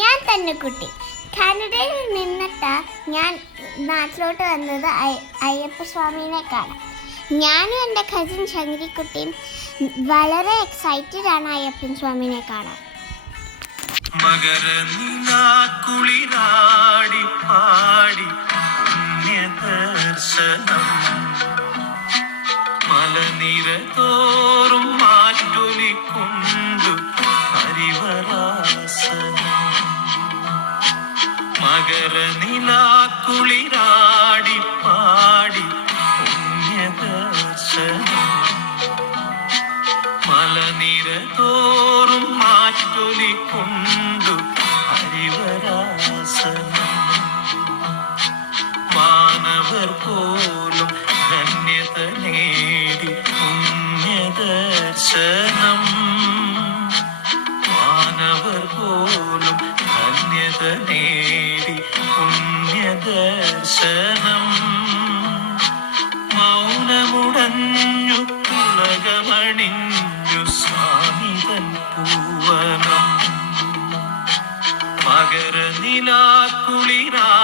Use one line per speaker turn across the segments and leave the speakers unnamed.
ഞാൻ തന്നെ കുട്ടി. കാനഡയിൽ നിന്നിട്ട് ഞാൻ നാട്ടിലോട്ട് വന്നത് അയ്യപ്പ സ്വാമിനെ കാണാൻ. ഞാനും എന്റെ കസിൻ ശങ്കരിക്കുട്ടിയും വളരെ എക്സൈറ്റഡ് ആണ് അയ്യപ്പൻ സ്വാമിനെ കാണാൻ.
മകരനിലാക്കുളിരാടി പാടി പുണ്യദർശനം. മലനിര തോറും നേടി പുണ്യദർശനം. മൗനമുടഞ്ഞു പുളകമണിഞ്ഞു സ്വാമിതൻ പൂവനം മകരനിലാക്കുളിരാടി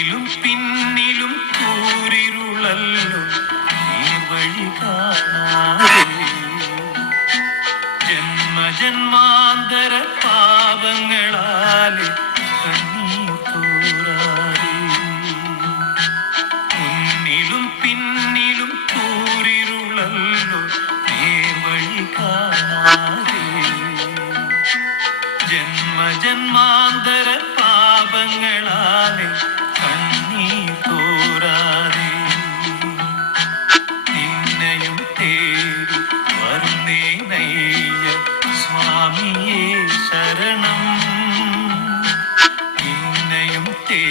മുന്നിലും പിന്നിലും കൂരിരുളല്ലോ നീ വഴി കാണാതെ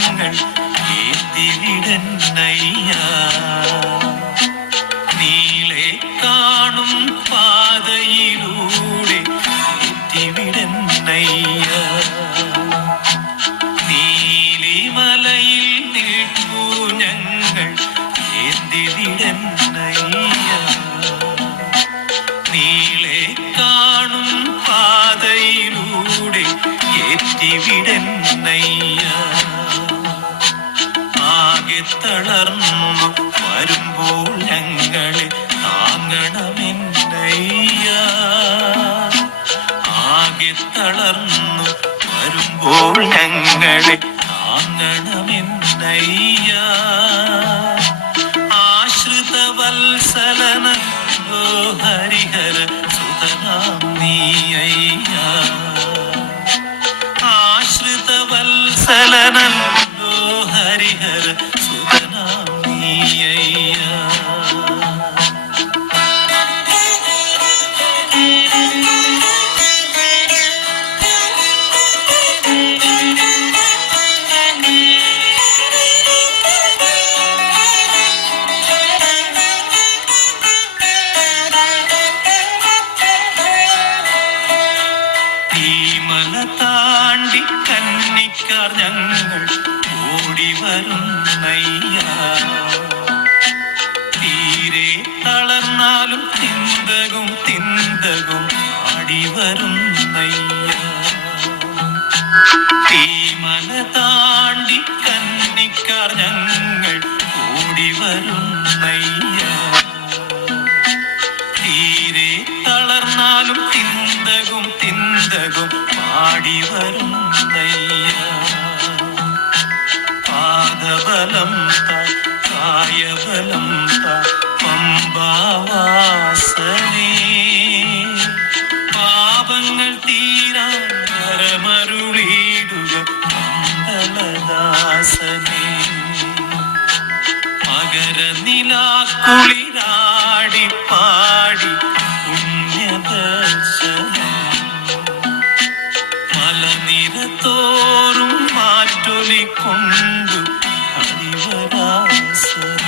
ഞങ്ങൾ ഏത്തിവിടന്നയ്യ നീളെ കാണും കാണും തളർന്നു ഞങ്ങളെ താങ്ങണമെന്നയ്യ ആകെ തളർന്നു. വരുമ്പോൾ ഞങ്ങളെ താങ്ങണമെന്നയ്യ തരുന്നയ്യ തീരെ തളർന്നാലും തിന്തകും തിന്തകും അടിവരുന്നയ്യ. തീമല താണ്ടി കന്നിക്കാർ ഞങ്ങൾ ഓടി വരുന്നയ്യ തീരെ തളർന്നാലും തിന്തകും തിന്തകും ആടിവരും വരുന്നയ്യ కాయబలంత కాయబలంత പമ്പാവാസനേ. പാപങ്ങൾ തീരാൻ കരമരുളീടുക മണ്ഡലദാസനേ മകരനിലാക്കുളിരാടി പാടി പുണ്യദർശനം. മലനിരത്തോറും മാറ്റൊലി കൊണ്ടു Hai.